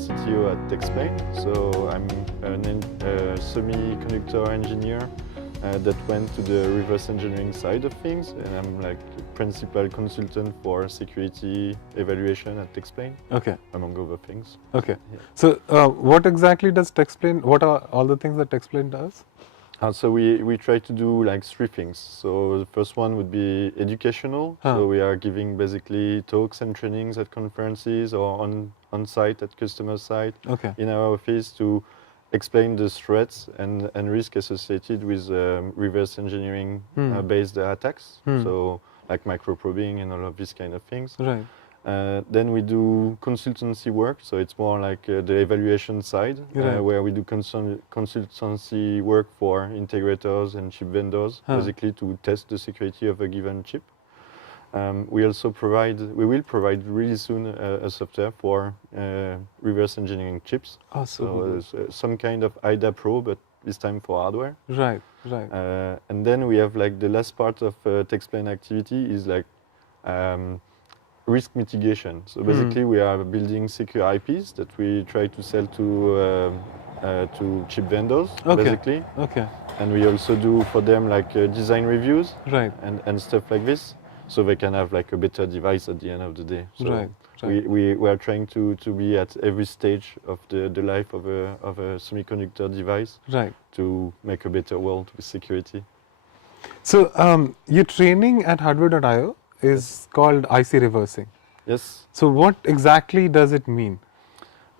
CTO at Texplained. So I'm a semiconductor engineer that went to the reverse engineering side of things, and I'm like principal consultant for security evaluation at Texplained. Okay. Among other things. Okay. Yeah. So what exactly does Texplained? What are all the things that Texplained does? So we try to do like three things. So the first one would be educational. So we are giving basically talks and trainings at conferences or on site at customer site in our office to explain the threats and risk associated with reverse engineering based attacks. So like microprobing and all of these kind of things. Right. Then we do consultancy work, so it's more like the evaluation side, where we do consultancy work for integrators and chip vendors, basically to test the security of a given chip. We will provide really soon a software for reverse engineering chips. Oh, so some kind of IDA Pro, but this time for hardware. Right, right. And then we have like the last part of Texplained activity is like risk mitigation. So basically, we are building secure IPs that we try to sell to chip vendors, basically. Okay. And we also do for them like design reviews, right, and stuff like this, so they can have like a better device at the end of the day. So right. We are trying to be at every stage of the life of a semiconductor device, right, to make a better world with security. So your training at hardware.io is called IC reversing. Yes. So what exactly does it mean?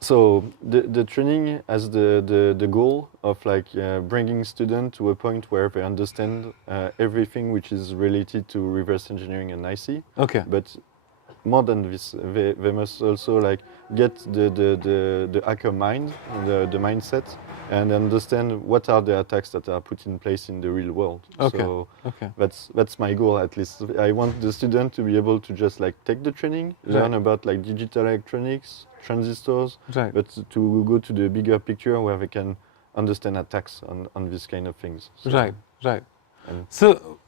So the training has the goal of like bringing students to a point where they understand everything which is related to reverse engineering and IC. Okay. But more than this, they must also like get the hacker mind, the mindset, and understand what are the attacks that are put in place in the real world. Okay. So that's my goal, at least. I want the student to be able to just like take the training, learn about like digital electronics, transistors, but to go to the bigger picture where they can understand attacks on these kind of things. So, right. So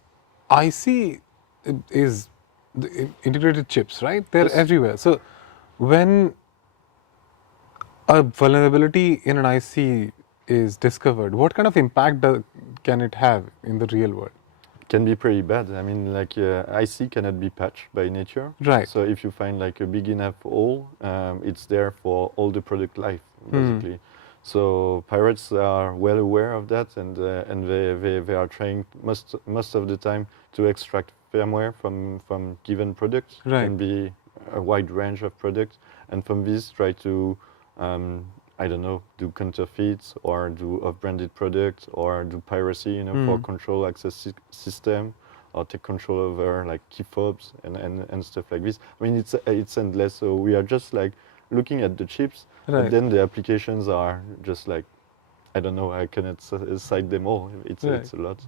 IC is the integrated chips, right? They're everywhere. So when a vulnerability in an IC is discovered, what kind of impact can it have in the real world? It can be pretty bad. I mean, like IC cannot be patched by nature. Right. So if you find like a big enough hole, it's there for all the product life, basically. So pirates are well aware of that, and they are trying most of the time to extract firmware from given products. Right. Can be a wide range of products, and from this try to I don't know, do counterfeits or do off-branded products or do piracy, for control access system, or take control over like key fobs and stuff like this. I mean, it's endless. So we are just like looking at the chips, but then the applications are just like, I don't know, I cannot cite them all. It's a lot.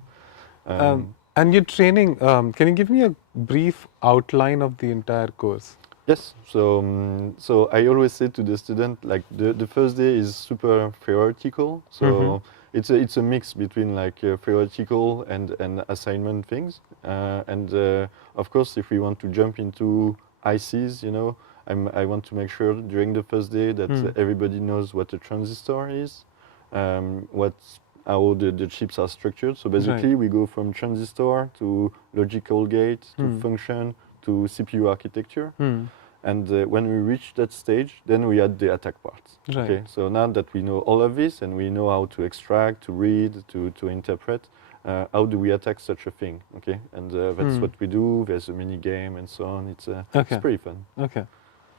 And your training, can you give me a brief outline of the entire course? Yes, so I always say to the student, like the first day is super theoretical. So it's a mix between like theoretical and assignment things. And of course, if we want to jump into ICs, I want to make sure during the first day that everybody knows what a transistor is, how the chips are structured. So basically, we go from transistor to logical gate to function to CPU architecture. And when we reach that stage, then we add the attack part. Right. Okay, so now that we know all of this and we know how to extract, to read, to interpret, how do we attack such a thing? Okay, and that's what we do. There's a mini game and so on. It's pretty fun. Okay.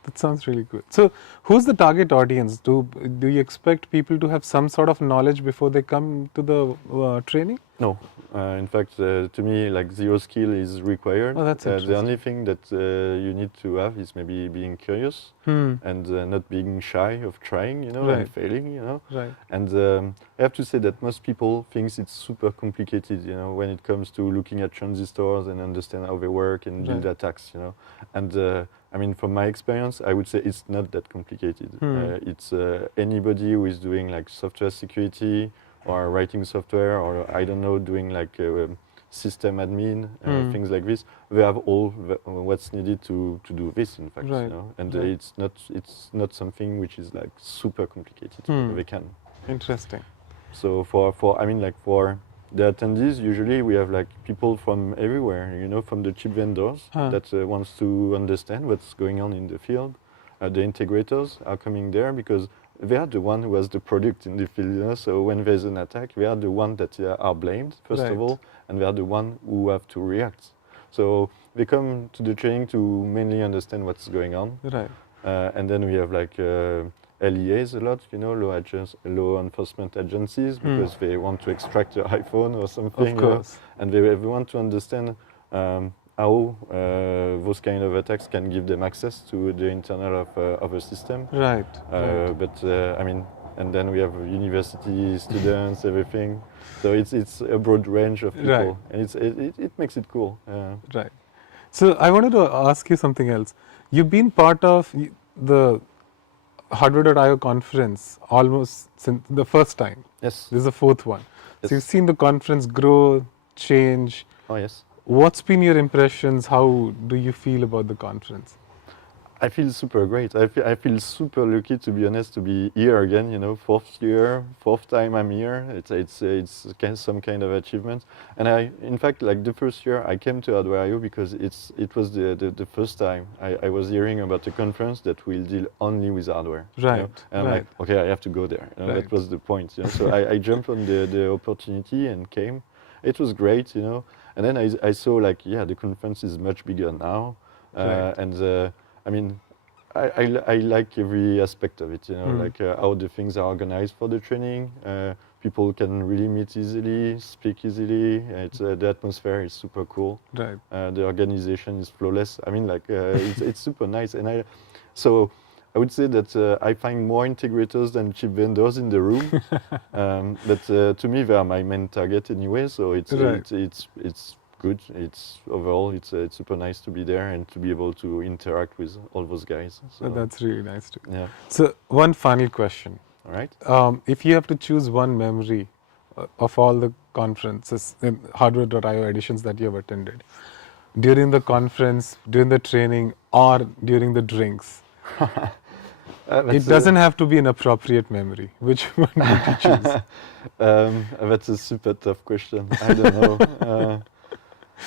That sounds really good. So, who's the target audience? Do you expect people to have some sort of knowledge before they come to the training? No. In fact, to me, like zero skill is required. Oh, that's interesting. The only thing that you need to have is maybe being curious and not being shy of trying, and failing, Right. And I have to say that most people think it's super complicated, when it comes to looking at transistors and understand how they work and build attacks, And I mean, from my experience, I would say it's not that complicated. It's anybody who is doing like software security or writing software, or I don't know, doing like system admin, things like this. They have all what's needed to do this, in fact. Right. And Right. it's not something which is like super complicated. They can. Interesting. So for the attendees, usually we have like people from everywhere, from the chip vendors that wants to understand what's going on in the field. The integrators are coming there because they are the one who has the product in the field. So when there's an attack, they are the one that are blamed, first of all, and they are the one who have to react. So they come to the training to mainly understand what's going on. Right. And then we have like LEAs a lot, law enforcement agencies, because they want to extract your iPhone or something. Of course. And they want to understand how those kind of attacks can give them access to the internal of a system. Right. But and then we have university students, everything. So it's a broad range of people, and it makes it cool. Right. So I wanted to ask you something else. You've been part of the Hardware.io conference almost since the first time. Yes. This is the fourth one. Yes. So you've seen the conference grow, change. Oh, yes. What's been your impressions? How do you feel about the conference? I feel super great. I feel super lucky, to be honest, to be here again. Fourth time I'm here. It's some kind of achievement. And in fact, like the first year I came to Hardware.io because it was the first time I was hearing about a conference that will deal only with hardware. Right. And I'm like, okay, I have to go there. That was the point. So I jumped on the opportunity and came. It was great, And then I saw like, the conference is much bigger now, and. I like every aspect of it, like how the things are organized for the training. People can really meet easily, speak easily. The atmosphere is super cool. Right. The organization is flawless. It's super nice. And so I would say that I find more integrators than chip vendors in the room. But to me, they are my main target anyway. So it's good. Overall it's super nice to be there and to be able to interact with all those guys. So that's really nice too. Yeah. So one final question. All right. If you have to choose one memory of all the conferences and Hardware.io editions that you have attended, during the conference, during the training, or during the drinks, it doesn't have to be an appropriate memory. Which one would you choose? That's a super tough question. I don't know.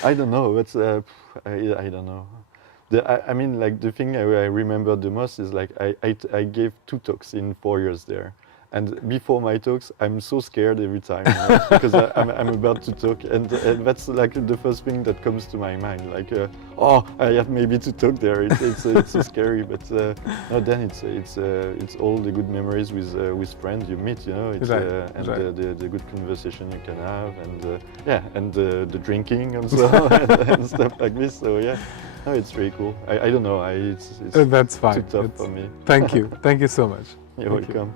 I don't know. That's I don't know. The thing I remember the most is like I gave 2 talks in 4 years there, and before my talks I'm so scared every time because I'm about to talk, and that's like the first thing that comes to my mind. Like I have maybe to talk there. It's so scary, but no, then it's all the good memories with friends you meet. And the good conversation you can have, and the drinking and so and stuff like this. So yeah. No, it's really cool. I don't know. It's that's fine. too tough for me. Thank you. Thank you so much. You're welcome.